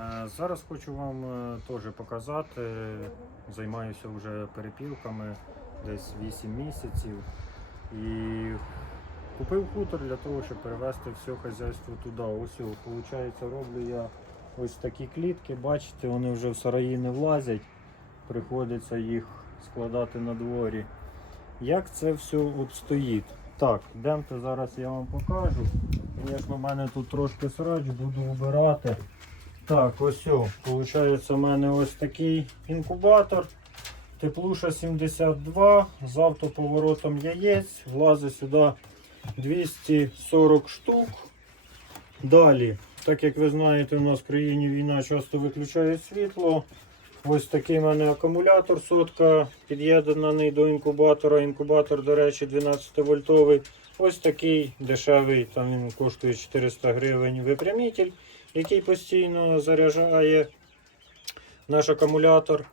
Е, Зараз хочу вам е, теж показати. Займаюся вже перепілками десь 8 місяців. І купив хутор для того, щоб перевезти все хазяйство туди. Ось, виходить, роблю я ось такі клітки. Бачите, вони вже в сараї не влазять. Приходиться їх складати на дворі. Як це все от стоїть? Так, йдемте зараз я вам покажу. Звісно, в мене тут трошки срач, буду вибирати. Так, ось о, виходить, у мене ось такий інкубатор. Теплуша 72 з автоповоротом яєць. Влазить сюди 240 штук. Далі, так як ви знаєте, у нас в країні війна часто виключає світло. Ось такий в мене акумулятор сотка під'єднаний до інкубатора. Інкубатор, до речі, 12 вольтовий. Ось такий дешевий, там він коштує 400 гривень випрямитель, який постійно заряджає наш акумулятор.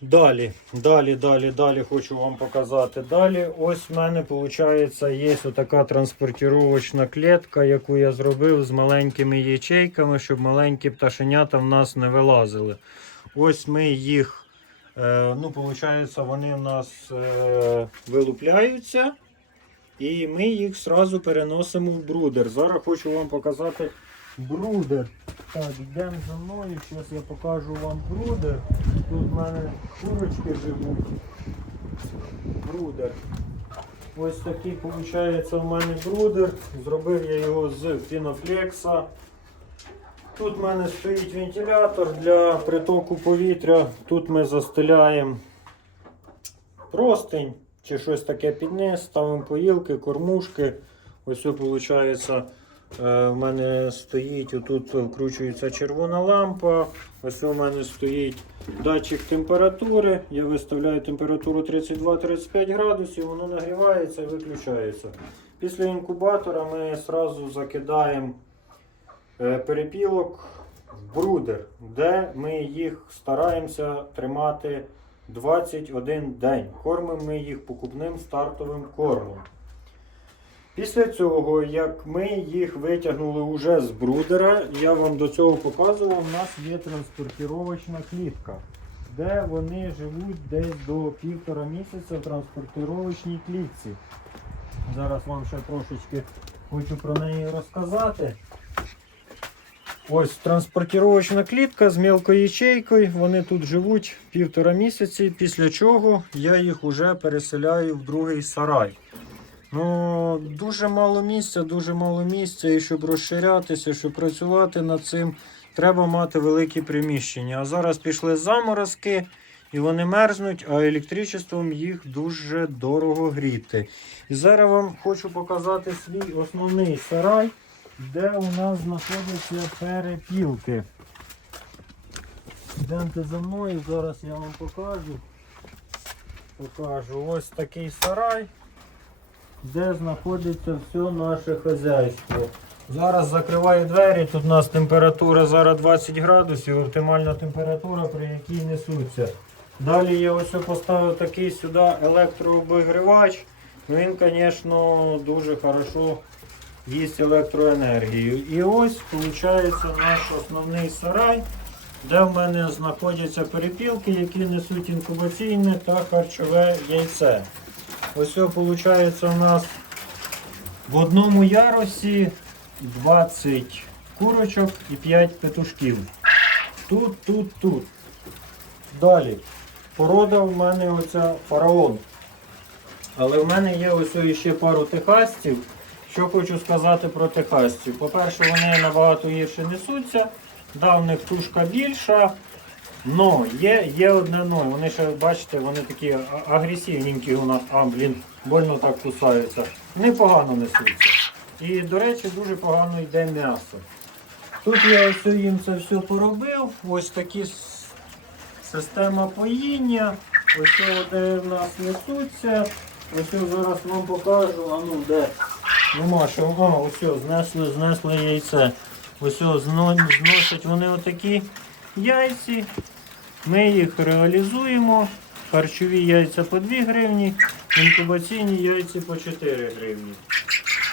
Далі, далі, далі, далі хочу вам показати. Далі, ось в мене виходить, є така транспортировочна клітка, яку я зробив з маленькими ячейками, щоб маленькі пташенята в нас не вилазили. Ось ми їх, е, ну, виходить, вони в нас е, вилупляються. І ми їх одразу переносимо в брудер. Зараз хочу вам показати брудер. Так, йдемо за мною, зараз я покажу вам брудер. Тут в мене курочки живуть. Брудер. Ось такий виходить у мене брудер. Зробив я його з пінофлекса. Тут в мене стоїть вентилятор для притоку повітря. Тут ми застеляємо простинь чи щось таке під низ, ставимо поїлки, кормушки. Ось виходить, в мене стоїть, отут вкручується червона лампа. Ось у мене стоїть датчик температури. Я виставляю температуру 32-35 градусів, воно нагрівається і виключається. Після інкубатора ми одразу закидаємо е, перепілок в брудер, де ми їх стараємося тримати 21 день. Кормимо ми їх покупним стартовим кормом. Після цього, як ми їх витягнули уже з брудера, я вам до цього показував, у нас є транспортировочна клітка, де вони живуть десь до півтора місяця в транспортировочній клітці. Зараз вам ще трошечки хочу про неї розказати. Ось транспортировочна клітка з мілкою ячейкою. Вони тут живуть півтора місяці, після чого я їх вже переселяю в другий сарай. Ну, дуже мало місця, дуже мало місця, і щоб розширятися, щоб працювати над цим, треба мати великі приміщення. А зараз пішли заморозки, і вони мерзнуть, а електричеством їх дуже дорого гріти. І зараз вам хочу показати свій основний сарай, де у нас знаходяться перепілки. Йдемте за мною, зараз я вам покажу. Покажу ось такий сарай де знаходиться все наше хазяйство. Зараз закриваю двері, тут у нас температура зараз 20 градусів, оптимальна температура, при якій несуться. Далі я ось поставив такий сюди електрообігрівач. Ну, Він, звісно, дуже хорошо їсть електроенергію. І ось виходить наш основний сарай, де в мене знаходяться перепілки, які несуть інкубаційне та харчове яйце. Ось виходить у нас в одному ярусі 20 курочок і 5 петушків. Тут, тут, тут. Далі. Порода в мене оця фараон. Але в мене є ось ще пару техастів. Що хочу сказати про техастів. По-перше, вони набагато гірше несуться. Да, в них тушка більша. Но є, є одне но. Вони ще, бачите, вони такі агресивненькі у нас, а, блін, больно так кусаються. Непогано несуться. І, до речі, дуже погано йде м'ясо. Тут я ось їм це все поробив. Ось такі система поїння. Ось де в нас несуться. Ось зараз вам покажу, а ну де. Нема що, а, ось знесли, знесли яйце. Ось зносять вони отакі яйці. Ми їх реалізуємо. Харчові яйця по 2 гривні, інкубаційні яйця по 4 гривні.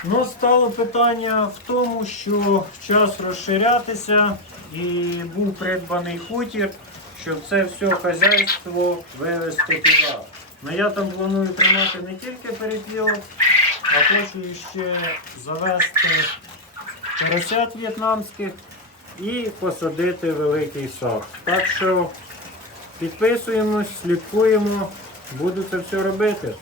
Ну, стало питання в тому, що час розширятися і був придбаний хутір, щоб це все хазяйство вивезти туди. Ну я там планую тримати не тільки перепілок, а хочу ще завести поросят в'єтнамських і посадити великий сад. Так що підписуємось, слідкуємо, буду це все робити.